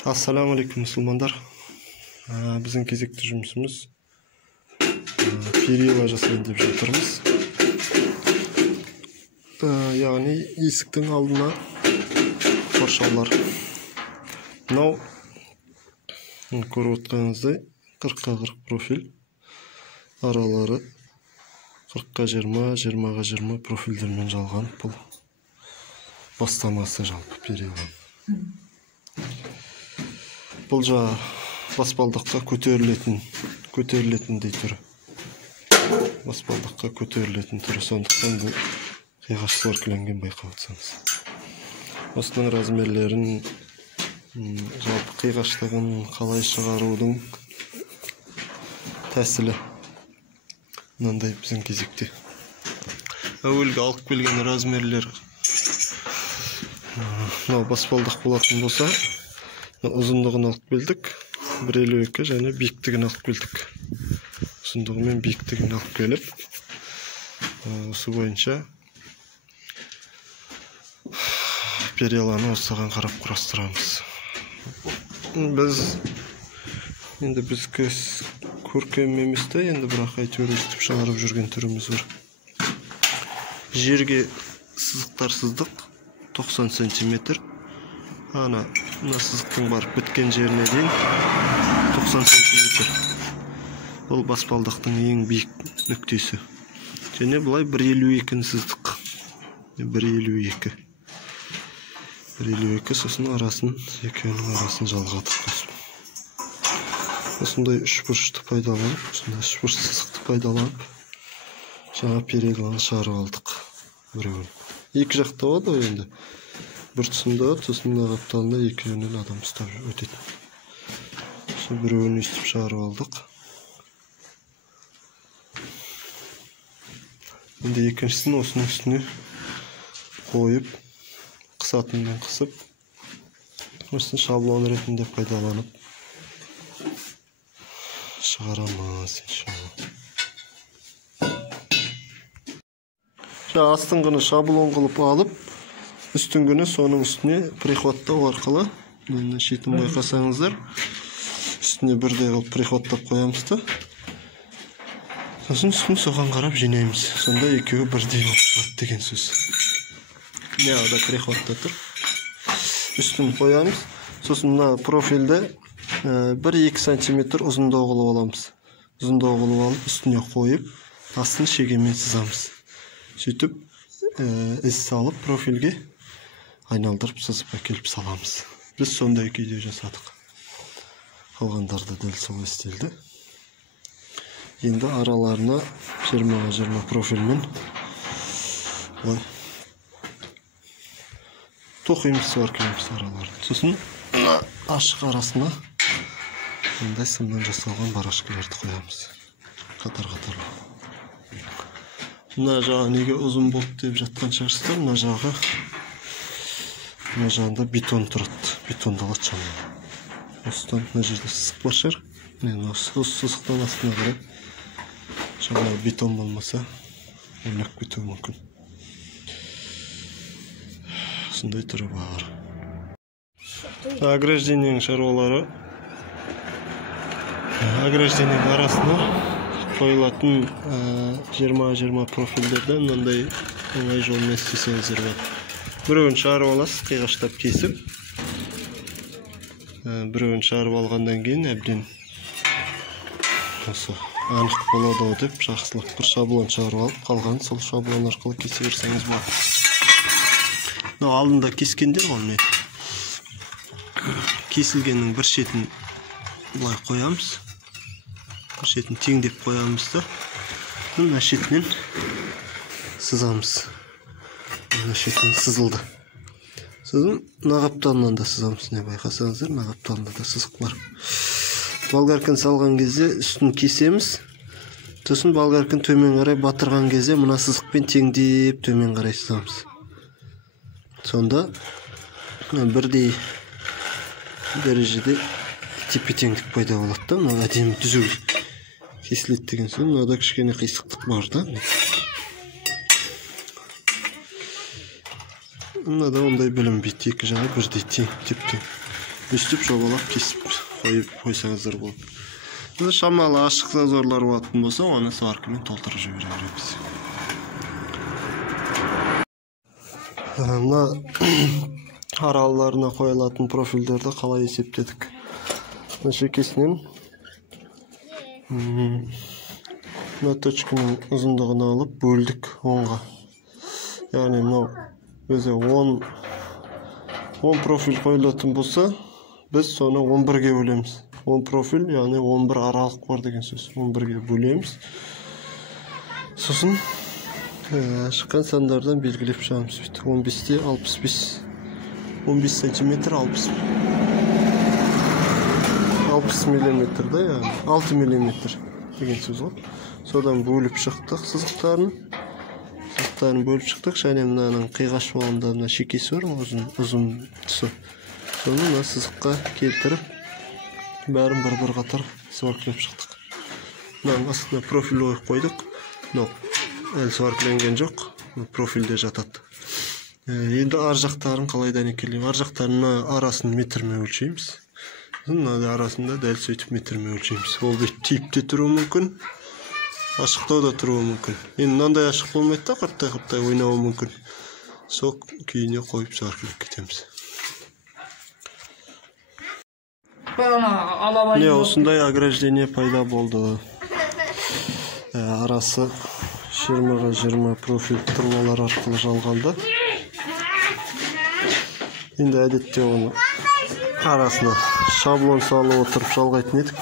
Assalamu alaikum musulmanдар. Біздің кезекті жұмысымыз перила жасайын деп жатырмыз. Яғни есіктің алдына қоршаулар. Мынау көріп отырғаныңыздай 40-40 профиль. Аралары 40-20, 20-20 профильдермен жалған. Бұл бастамасы жалпы периланың. Бұл жа баспалдаққа көтерілетін дей түрі. Баспалдаққа көтерілетін түрі. Сондықтан бұл қиғаш сваркіленген байқап отырсаңыз. Осының размерлерін, жалпы қиғаштығын қалай шығарудың тәсілі мынандай біздің кезекте. Әуелгі алып келген размерлер мынау баспалдақ болатын болса, ұзындығын алып келдік, 1.52 және биіктігін алып келдік. Ұзындығы мен биіктігін алып келіп, осы бойынша периланы осыған қарап құрастырамыз. Біз көркем еместі, енді бірақ әйтеуір өстіп шығарып жүрген түріміз бар. Жерге сызықтар сыздық 90 сантиметр. Мына сызықтың барып біткен жеріне дейін 90 сантиметр. Бұл баспалдақтың ең биік нүктесі. Және бұлай 1.52-ні сыздық. 1.52. 1.52, сосын екеуінің арасын жалғадық. Осындай үшбұрышты пайдаланып, осындай үшбұрыш сызықты пайдаланып, жаңа периланы шығарып алдық. Екі жақта болады ғой енді. Бір тұсында, тұсында қапталында екеуінен адам ұстап өтеді. Осы біреуін өстіп шығарып алдық. Енді екіншісін осының үстіне қойып, қысатынмен қысып, осыны шаблон ретінде пайдаланып шығарамыз, иншалла. Астыңғыны шаблон қылып алып, үстіңгіні соның үстіне прихваттау арқылы, шетін байқасаңыздар, үстіне бірдей қылып прихваттап қоямыз да, сосын үстін соған қарап жинаймыз. Сонда екеуі бірдей болып деген сөз. Неғада прихватта тұр. Үстін қоямыз. Сосын мына профильді 1-2 сантиметр ұзындау қылып аламыз. Ұзындау қылып алып, үстіне қойып, астын шегемен сызамыз. Сөйтіп, із салып профильге айналдырып сызып әкеліп саламыз. Біз сондай күйде жасадық. Қалғандарды дәл солай істелді. Енді араларына 20-20 профильмен тоқимыз, сваркілеміз араларын. Сосын ашық арасына мұндай сымнан жасалған барашкаларды қоямыз. Қатар-қатарлы. Мына жағы неге ұзын болды деп жатқан шығарсыздар, мына жағында бетон тұрады. Бетондалады жаңағы. Осыдан мына жерде сызық бар шығар. Осы сызықтан астына қарай жаңағы бетон болмаса ойнап кетуі мүмкін. Осындай түрі бар. Ограждениенің шаруалары. Ограждениенің арасына қойылатын 20-20 профильдерден мынандай оңай жолмен істесеңіздер болады. Біреуін шығарып аласыз, қиғаштап кесіп. Біреуін шығарып алғандан кейін әбден осы анық болады деп жақсылап бір шаблон шығарып алып, қалған сол шаблон арқылы кесе берсеңіз болады. Мынау алдында кескендер ғой. Кесілгеннің бір шетін бұлай қоямыз. Бір шетін теңдеп қоямыз да, мына шетінен сызамыз. Мына шетінен сызылды. Сосын мына қапталынан да сызамыз. Не байқасаңыздар, мына қапталында да сызық бар. Болгарканы салған кезде үстін кесеміз. Сосын болгарканы төмен қарай батырған кезде мына сызықпен теңдеп төмен қарай сызамыз. Сонда бірдей дәрежеде тепе-теңдік пайда болады да, мына әдемі түзу кесіледі деген соң, мынада кішкене қисықтық бар да. Мынада ондай білінбейді, екі жағы бірдей тең, теп-тең. Өстіп жобалап кесіп қойсаңыздар болады. Біз шамалы ашықса зорлар болатын болса, оны сваркамен толтырып жібере береміз. Мына араларына қойылатын профильдерді қалай есептедік? Шекесінен мына точканың ұзындығын алып бөлдік 10-ға. Яғни мынау өзі 10 профиль қойылатын болса, біз соны 11-ге бөлеміз. 10 профиль, яғни 11 аралық бар деген сөз. 11-ге бөлеміз. Сосын шыққан сандардан белгілеп шығамыз. 15-те 65. 15 сантиметр 60 миллиметр да, яғни 6 миллиметр деген сөз ғой. Содан бөліп шықтық сызықтарын бөліп шықтық, және мынаның қиғаш болғанда мына шекесі бар, ұзын тұсы. Соны мына сызыққа келтіріп, бәрін бір қатар сваркілеп шықтық. Мынаның астына профиль ойып қойдық. Әлі сваркіленген жоқ, профильде жатады. Енді ар жақтарын қалай дәнекерлейміз? Ар жақтарына арасын метрмен өлшейміз. Мына арасында дәл сөйтіп метрмен өлшейміз. Ол типте тұруы мүмкін, ашықтау да тұруы мүмкін. Енді мынандай ашық болмайды да, қырттай ойнауы мүмкін. Сол күйіне қойып сваркілеп кетеміз. Осындай ограждение пайда болды. Арасы 20-20 профиль тұрмалар арқылы жалғанды. Енді әдетте оны арасына шаблон салып отырып жалғайтын едік.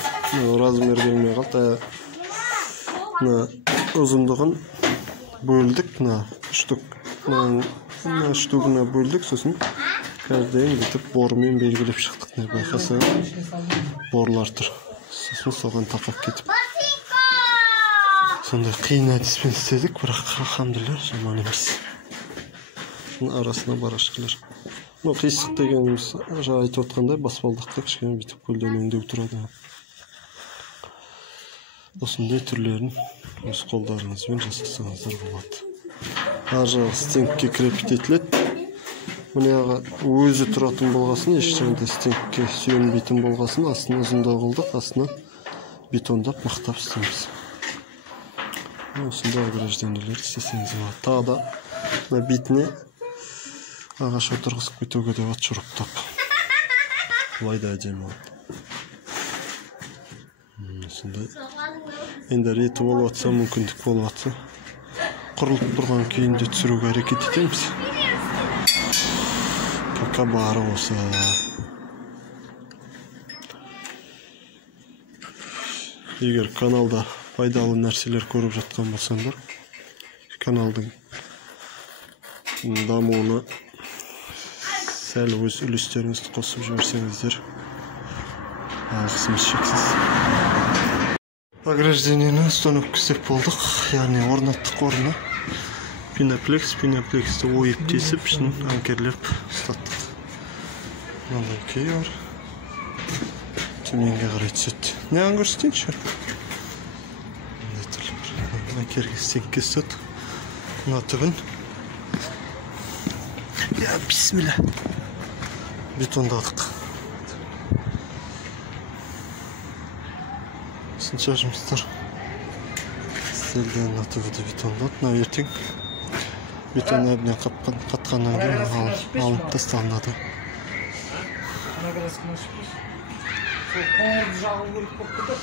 Размер бермей қалды. Ұзындығын бөлдік, штугына бөлдік, сосын каждайын бүйтіп бормен белгілеп шықтық. Байқасаң, борлар тұр. Сосын соған тақап кетіп. Сондай қиын әдіспен істедік, бірақ алхамдулилля жаман емес. Арасына барашқылар. Қисық дегеніміз жаңа айтып отқандай баспалдаққа кішкене бүйтіп көлденеңдеу тұрады. Осындай түрлерін өз қолдарыңызбен жасасаңыздар болады. Ар жағы стенгке крепить етіледі. Мұныға өзі тұратын болғасын, ешқандай стенгке сүйенбейтін болғасын, астына ұзындау қылдық, астына бетондап мақтап істейміз. Осындай ограждениелерді істесеңіз болады. Тағы да бетіне ағаш отырғызып кетуге де болады, шуруптап. Бұлай да әдемі болады. Осындай. Енді реті болып атса, мүмкіндік болып атса, құрылып тұрған күйінде түсіруге әрекет етеміз. Пока бары осы. Егер каналда пайдалы нәрселер көріп жатқан болсаңдар, каналдың дамуына сәл өз үлестеріңізді қосып жіберсеңіздер, алғысымыз шексіз. Ограждениені установка істеп болдық, яғни орнаттық орнына пиноплексті ойып тесіп, ішін анкерлеп ұстаттық. Мынандай кей бар. Төменге қарай түседі. Неғын көрсетейінші? Мындай түрлі бар. Анкерге стенкке ұстат. Мына түбін. Бисмилля. Бетондадық. Сынша жұмыстар. Стелден атығыды бетондады. Мына ертең бетон әбіне қатқаннан кейін алынып тасталынады. Нагрузка на шпиш. Сол қоңырды жағу керек болып тұр да,